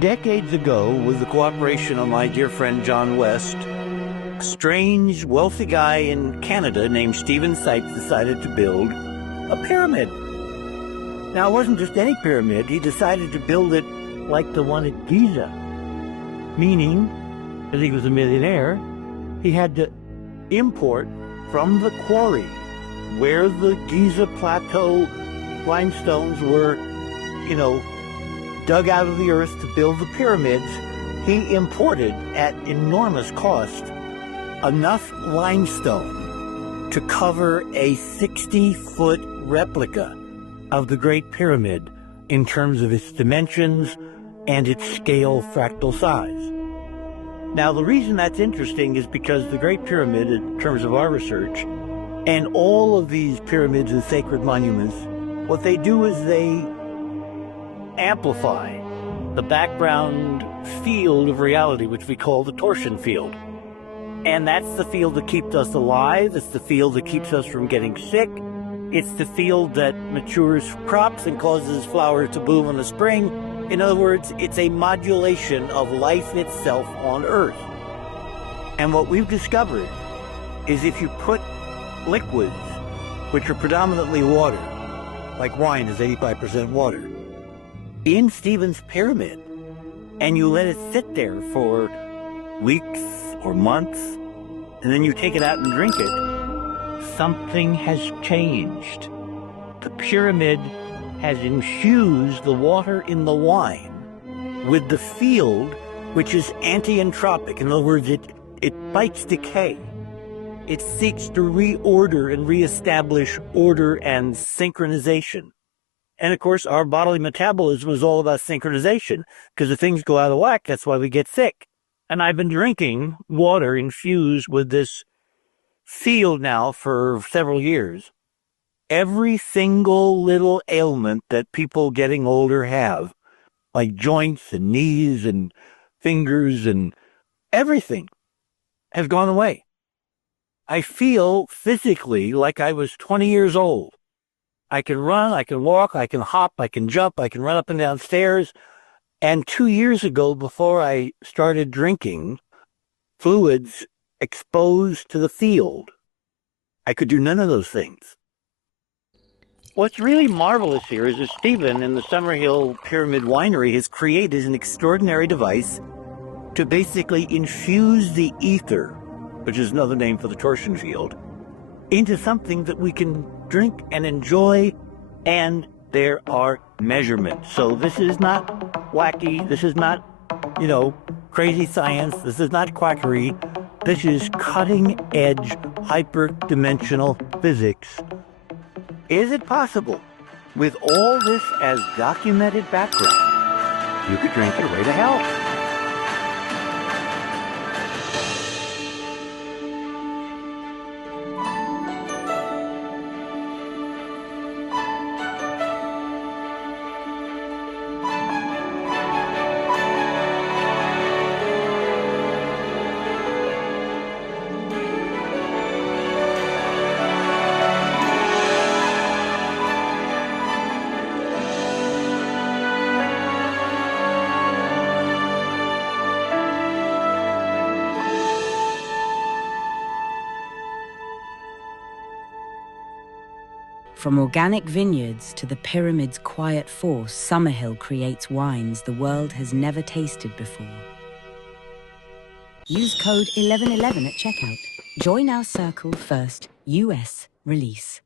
Decades ago, with the cooperation of my dear friend John West, a strange, wealthy guy in Canada named Stephen Sipes decided to build a pyramid. Now, it wasn't just any pyramid. He decided to build it like the one at Giza, meaning, as he was a millionaire, he had to import from the quarry where the Giza Plateau limestones were, dug out of the earth to build the pyramids. He imported at enormous cost enough limestone to cover a 60-foot replica of the Great Pyramid in terms of its dimensions and its scale fractal size. Now, the reason that's interesting is because the Great Pyramid, in terms of our research, and all of these pyramids and sacred monuments, what they do is they amplify the background field of reality, which we call the torsion field. And that's the field that keeps us alive. It's the field that keeps us from getting sick. It's the field that matures crops and causes flowers to bloom in the spring. In other words, it's a modulation of life itself on Earth. And what we've discovered is if you put liquids, which are predominantly water, like wine is 85% water, in Stephen's pyramid, and you let it sit there for weeks or months, and then you take it out and drink it, something has changed. The pyramid has infused the water in the wine with the field, which is anti-entropic. In other words, it fights decay. It seeks to reorder and reestablish order and synchronization. And of course, our bodily metabolism is all about synchronization, because if things go out of whack, that's why we get sick. And I've been drinking water infused with this field now for several years. Every single little ailment that people getting older have, like joints and knees and fingers and everything, has gone away. I feel physically like I was 20 years old. I can run, I can walk, I can hop, I can jump, I can run up and down stairs. And 2 years ago, before I started drinking fluids exposed to the field, I could do none of those things. What's really marvelous here is that Stephen in the Summerhill Pyramid Winery has created an extraordinary device to basically infuse the ether, which is another name for the torsion field, into something that we can drink and enjoy, and there are measurements. So this is not wacky, this is not, crazy science, this is not quackery, this is cutting-edge, hyper-dimensional physics. Is it possible, with all this as documented background, you could drink your way to hell? From organic vineyards to the pyramid's quiet force, Summerhill creates wines the world has never tasted before. Use code 1111 at checkout. Join our Circle First US release.